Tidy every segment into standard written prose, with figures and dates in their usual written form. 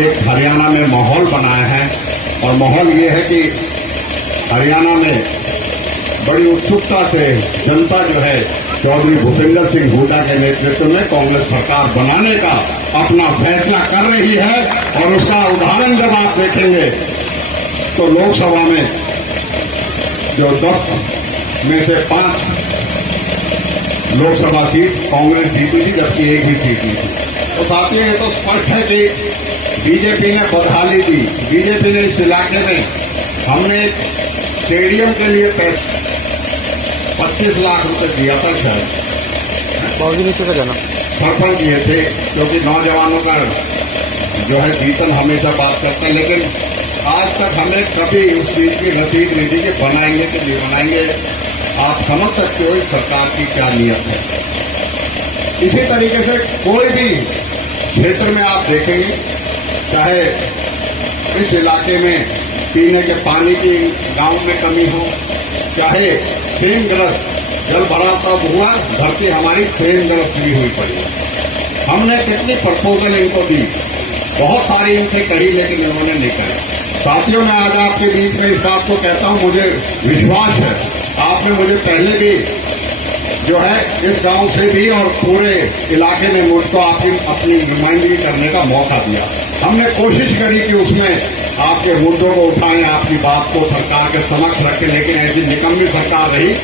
एक हरियाणा में माहौल बनाया है और माहौल ये है कि हरियाणा में बड़ी उत्सुकता से जनता जो है चौधरी भूपेंद्र सिंह हुड्डा के नेतृत्व में कांग्रेस सरकार बनाने का अपना फैसला कर रही है। और उसका उदाहरण जब आप देखेंगे तो लोकसभा में जो 10 में से 5 लोकसभा सीट कांग्रेस जीती थी, जबकि एक ही सीट नहीं थी। तो साथियों, ये तो स्पष्ट है कि बीजेपी ने बदहाली दी। बीजेपी ने इस इलाके में हमने एक स्टेडियम के लिए 25 लाख रुपए दिया था, शायद नीचे का जाना सफल किए थे, क्योंकि नौजवानों का जो है जीतन हमेशा बात करते हैं, लेकिन आज तक हमें कभी उस चीज की रसीद नहीं दी कि बनाएंगे कि नहीं बनाएंगे। आप समझ सकते हो इस सरकार की क्या नीयत है। इसी तरीके से कोई भी क्षेत्र में आप देखेंगे, चाहे इस इलाके में पीने के पानी की गांव में कमी हो, चाहे क्षेत्रग्रस्त जल भराव तब हुआ, धरती हमारी क्षेत्रग्रस्त भी हुई पड़ी। हमने कितनी प्रपोजल इनको दी, बहुत सारी इनकी करी, लेकिन इन्होंने नहीं करी। साथियों, मैं आज आपके बीच में इस बात को कहता हूं, मुझे विश्वास है आपने मुझे पहले भी जो है इस गांव से भी और पूरे इलाके ने मुझको अपनी नुमाइंदगी करने का मौका दिया। हमने कोशिश करी कि उसमें आपके मुद्दों को उठाएं, आपकी बात को सरकार के समक्ष रखें, लेकिन ऐसी निकम्मी सरकार रही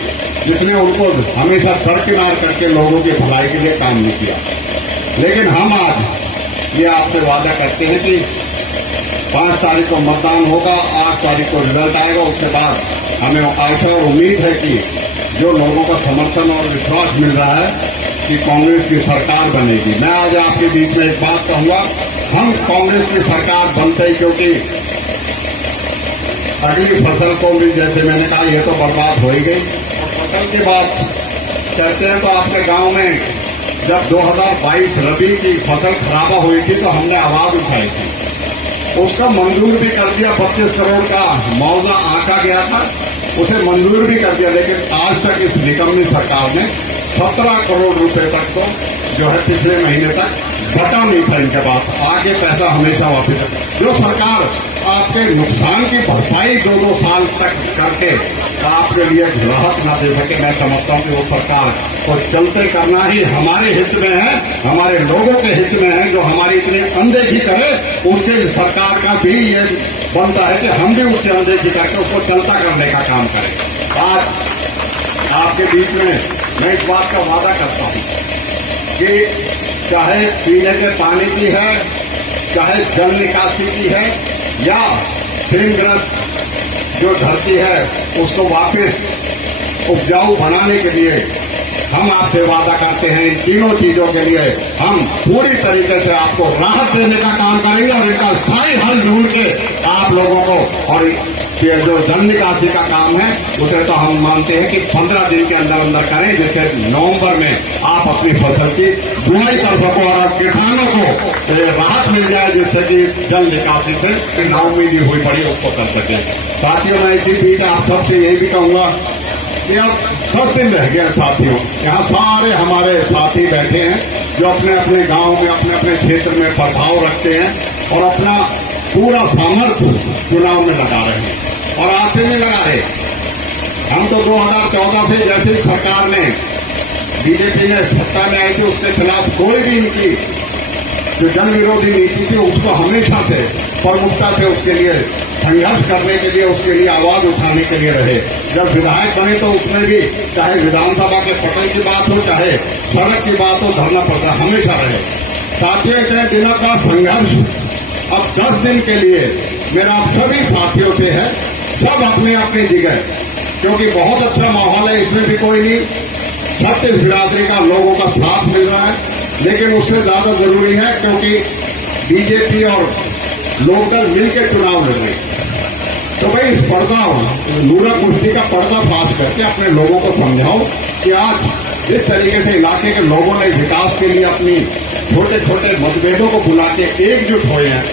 जिसने उनको हमेशा दरकिनार करके लोगों की भलाई के लिए काम नहीं किया। लेकिन हम आज ये आपसे वादा करते हैं कि 5 तारीख को मतदान होगा, 8 तारीख को रिजल्ट आएगा। उसके बाद हमें आशा और उम्मीद है कि जो लोगों का समर्थन और विश्वास मिल रहा है कि कांग्रेस की सरकार बनेगी। मैं आज आपके बीच में एक बात कहूंगा, हम कांग्रेस की सरकार बनते ही, क्योंकि अगली फसल को भी, जैसे मैंने कहा, ये तो बर्बाद हो ही गई। और फसल के बाद कहते हैं तो आपके गांव में जब 2022 रबी की फसल खराबा हुई थी तो हमने आवाज उठाई थी, उसका मंजूर भी कर दिया। 25 करोड़ का मुआवजा आंका गया था, उसे मंजूर भी कर दिया। लेकिन आज तक इस निकम्मी सरकार ने 17 करोड़ रुपए तक तो जो है पिछले महीने तक बटा नहीं था इनके पास। आगे पैसा हमेशा वापस, जो सरकार आपके नुकसान की भरपाई 2-2 साल तक करके आपके लिए राहत न दे सके, मैं समझता हूं कि वो सरकार को चलते करना ही हमारे हित में है, हमारे लोगों के हित में है। जो हमारी इतनी अनदेखी करे, उसके सरकार का भी ये बनता है कि हम भी उससे अनदेखी करके उसको चलता करने का काम करें। आज आपके बीच में मैं इस बात का वादा करता हूं कि चाहे पीने के पानी की है, चाहे जल निकासी की है, या क्षेत्रग्रस्त जो धरती है उसको वापस उपजाऊ बनाने के लिए हम आपसे वादा करते हैं। इन तीनों चीजों के लिए हम पूरी तरीके से आपको राहत देने का काम करेंगे और इनका स्थायी हल ढूंढ के आप लोगों को, और ये जो जल निकासी का काम है उसे तो हम मानते हैं कि 15 दिन के अंदर अंदर करें, जिससे नवंबर में आप अपनी फसल की बुआई कर सको और किसानों को राहत मिल जाए, जिससे कि जल निकासी से नाउमीद हुई पड़ी उसको कर सके। साथियों, मैं इसी बीच आप सबसे यही भी कहूंगा कि अब 10 दिन रह गए साथियों, यहाँ सारे हमारे साथी बैठे हैं जो अपने अपने गांव में, अपने अपने क्षेत्र में प्रभाव रखते हैं और अपना पूरा सामर्थ्य चुनाव में लगा रहे हैं और आज से नहीं लगा रहे। हम तो 2014 से जैसे ही सरकार ने, बीजेपी ने सत्ता में आई थी, उसके खिलाफ कोई भी इनकी जो जन विरोधी नीति थी उसको हमेशा से प्रमुखता से उसके लिए संघर्ष करने के लिए, उसके लिए आवाज उठाने के लिए रहे। जब विधायक बने तो उसमें भी, चाहे विधानसभा के पटल की बात हो, चाहे सड़क की बात हो, धरना पड़ता हमेशा रहे। साथियों, इतने दिनों का संघर्ष अब 10 दिन के लिए मेरा आप सभी साथियों से है, सब अपने अपनी जगह, क्योंकि बहुत अच्छा माहौल है, इसमें भी कोई नहीं। छत्तीस बिरादरी का लोगों का साथ मिल रहा है, लेकिन उससे ज्यादा जरूरी है क्योंकि बीजेपी और लोकल मिलकर चुनाव लड़ रही। तो भाई इस पर्दा, नूरा कुश्ती का पर्दा फाश करके अपने लोगों को समझाओ कि आज जिस तरीके से इलाके के लोगों ने विकास के लिए अपनी छोटे छोटे मतभेदों को बुला के एकजुट हुए हैं।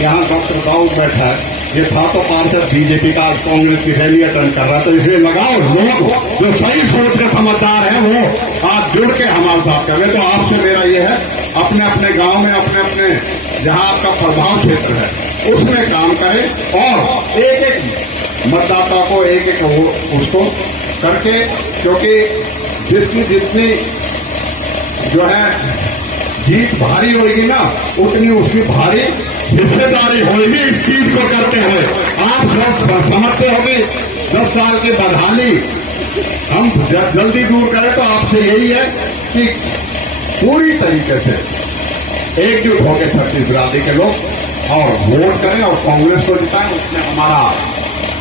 यहाँ डॉक्टर दाऊद बैठा है, ये था तो पार्षद बीजेपी का, आज कांग्रेस की रैली अटेंड कर रहा है। तो इसलिए लगाओ, लोग जो सही सोच के समझदार हैं वो आज जुड़ के हमारे साथ कर रहे। तो आपसे मेरा ये है, अपने अपने गांव में, अपने अपने जहां आपका प्रभाव क्षेत्र है उसमें काम करें और एक एक मतदाता को एक एक उसको करके, क्योंकि जिसकी जितनी जो है जीत भारी होगी ना उतनी उसकी भारी हिस्सेदारी होगी इस चीज को करते हुए। आप सब समझते हो कि 10 साल की बदहाली हम जल्दी दूर करें, तो आपसे यही है कि पूरी तरीके से एकजुट होकर छत्तीसगढ़ के लोग और वोट करें और कांग्रेस को जिताएं। उसमें हमारा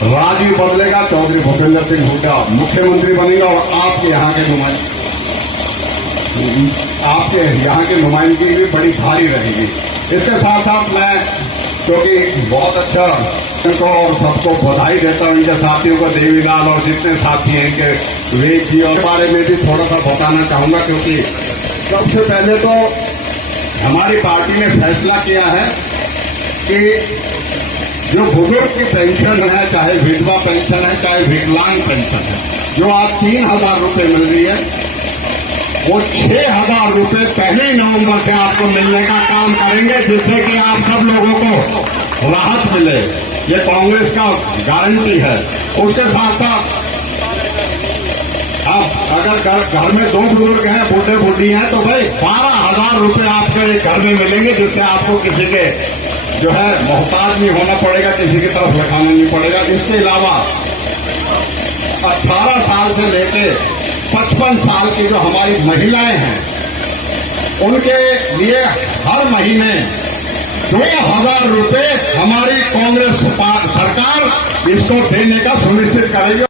राज भी बदलेगा, चौधरी भूपेंद्र सिंह हुड्डा मुख्यमंत्री बनेगा और आपके यहाँ की नुमाइंदगी भी बड़ी भारी रहेगी। इसके साथ साथ मैं क्योंकि बहुत अच्छा को और सबको बधाई देता हूं, इनके साथियों को, देवीलाल और जितने साथी हैं इनके विवेक जी और बारे में भी थोड़ा सा बताना चाहूंगा, क्योंकि सबसे पहले तो हमारी पार्टी ने फैसला किया है कि जो बुजुर्ग की पेंशन है, चाहे विधवा पेंशन है, चाहे विकलांग पेंशन है, जो आज 3,000 रुपये मिल रही है, वो 6,000 रुपये 1 नवंबर से आपको मिलने का काम करेंगे, जिससे कि आप सब लोगों को राहत मिले। ये कांग्रेस का गारंटी है। उसके साथ साथ अब अगर घर में 2 बुजुर्ग हैं, बूढ़े बूढ़ी हैं, तो भाई 12,000 रुपये आपके घर में मिलेंगे, जिससे आपको किसी के जो है मोहताज नहीं होना पड़ेगा, किसी की तरफ लखाना नहीं पड़ेगा। इसके अलावा 18 साल से लेके 55 साल की जो हमारी महिलाएं हैं, उनके लिए हर महीने 2,000 रुपये हमारी कांग्रेस सरकार इसको देने का सुनिश्चित करेगी।